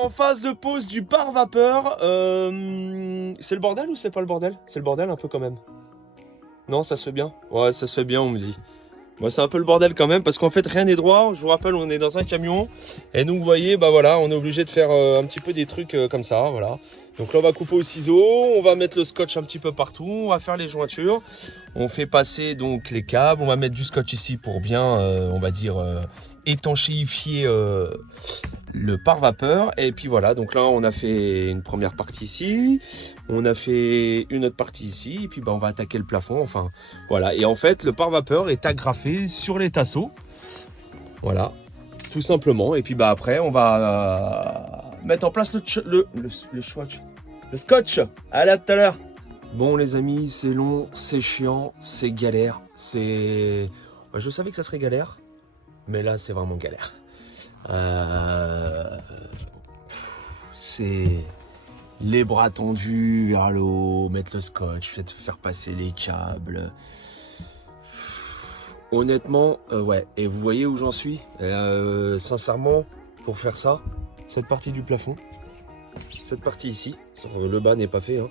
en phase de pose du pare-vapeur. C'est le bordel ou c'est pas le bordel? C'est le bordel un peu quand même. Non, ça se fait bien. Ouais, ça se fait bien, on me dit. Moi, c'est un peu le bordel quand même parce qu'en fait, rien n'est droit. Je vous rappelle, on est dans un camion. Et donc, vous voyez, bah voilà, on est obligé de faire un petit peu des trucs comme ça, voilà. Donc là, on va couper au ciseau. On va mettre le scotch un petit peu partout. On va faire les jointures. On fait passer donc les câbles. On va mettre du scotch ici pour bien, on va dire, étanchéifier le pare-vapeur. Et puis voilà, donc là, on a fait une première partie ici. On a fait une autre partie ici. Et puis, bah, on va attaquer le plafond. Enfin, voilà. Et en fait, le pare-vapeur est agrafé sur les tasseaux. Voilà, tout simplement. Et puis, bah, après, on va mettre en place le scotch. Allez, à tout à l'heure. Bon, les amis, c'est long, c'est chiant, c'est galère. Je savais que ça serait galère, mais là, c'est vraiment galère. C'est les bras tendus vers le haut, mettre le scotch, faire passer les câbles. Honnêtement, ouais. Et vous voyez où j'en suis? Sincèrement, pour faire ça, cette partie du plafond, cette partie ici, le bas n'est pas fait, hein.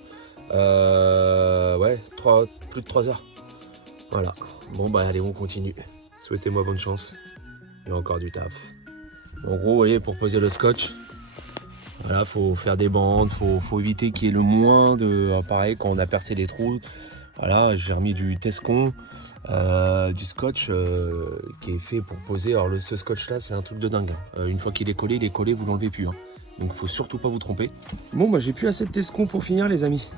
Ouais, plus de 3 heures. Voilà. Bon, bah allez, on continue. Souhaitez-moi bonne chance. Il y a encore du taf. En gros, vous voyez, pour poser le scotch, voilà, faut faire des bandes, faut éviter qu'il y ait le moins de... pareil, quand on a percé les trous, voilà, j'ai remis du Tescon, du scotch qui est fait pour poser. Alors ce scotch là, c'est un truc de dingue, hein. Une fois qu'il est collé, vous l'enlevez plus, hein. Donc faut surtout pas vous tromper. Bon, bah j'ai plus assez de Tescon pour finir, les amis.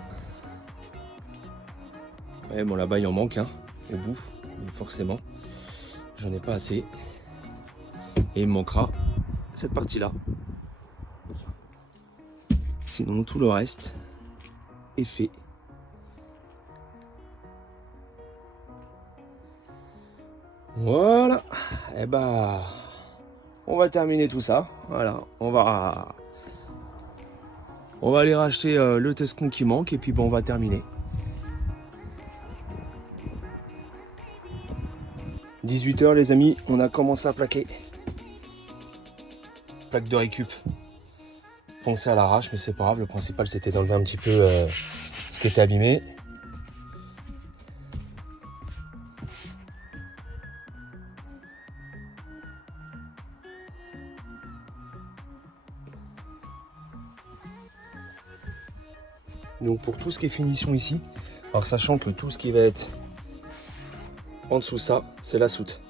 Ouais, bon, là-bas il en manque, hein, au bout, mais forcément, j'en ai pas assez. Et il me manquera cette partie-là. Sinon, tout le reste est fait. Voilà. Et bah, on va terminer tout ça. Voilà, on va aller racheter le Tescon qui manque et puis bon, on va terminer. 18 h, les amis, on a commencé à plaquer. Plaque de récup. Poncé à l'arrache, mais c'est pas grave. Le principal, c'était d'enlever un petit peu ce qui était abîmé. Donc pour tout ce qui est finition ici, alors sachant que tout ce qui va être en dessous ça, c'est la soute.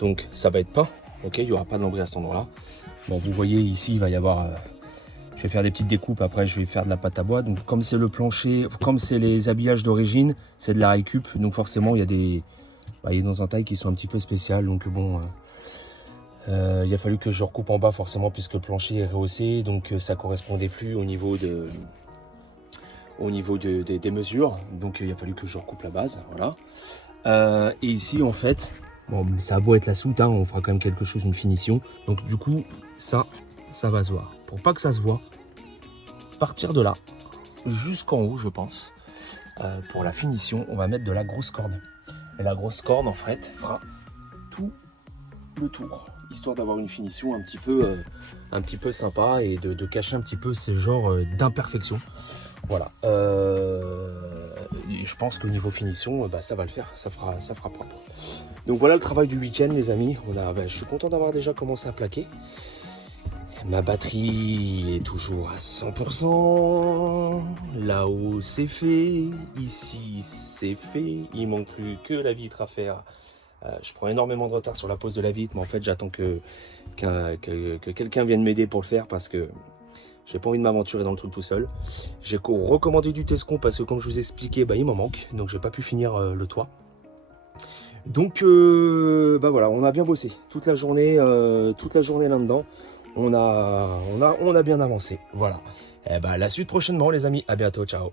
Donc ça va être peint, ok, il n'y aura pas de lambris à cet endroit-là. Bon, vous voyez ici, il va y avoir... je vais faire des petites découpes, après je vais faire de la pâte à bois. Donc comme c'est le plancher, comme c'est les habillages d'origine, c'est de la récup. Donc forcément, il y a des... il y a dans un taille qui sont un petit peu spéciales. Donc bon, il a fallu que je recoupe en bas forcément puisque le plancher est rehaussé. Donc ça correspondait plus au niveau des mesures. Donc il a fallu que je recoupe la base, voilà. Et ici en fait, bon, ça a beau être la soute, hein, on fera quand même quelque chose, une finition. Donc du coup, ça va se voir. Pour pas que ça se voit, partir de là jusqu'en haut, je pense, pour la finition, on va mettre de la grosse corde. Et la grosse corde en fait fera tout le tour, histoire d'avoir une finition un petit peu sympa et de cacher un petit peu ces genres d'imperfections. Voilà. Et je pense qu'au niveau finition, ça va le faire, ça fera propre. Donc voilà le travail du week-end, les amis. Je suis content d'avoir déjà commencé à plaquer. Ma batterie est toujours à 100%. Là-haut, c'est fait. Ici, c'est fait. Il manque plus que la vitre à faire. Je prends énormément de retard sur la pose de la vitre, mais en fait, j'attends que quelqu'un vienne m'aider pour le faire parce que j'ai pas envie de m'aventurer dans le truc tout seul. J'ai recommandé du Tescon parce que, comme je vous ai expliqué, il m'en manque. Donc, j'ai pas pu finir le toit. Donc, voilà, on a bien bossé toute la journée là-dedans. On a bien avancé. Voilà. Et la suite prochainement, les amis. À bientôt. Ciao.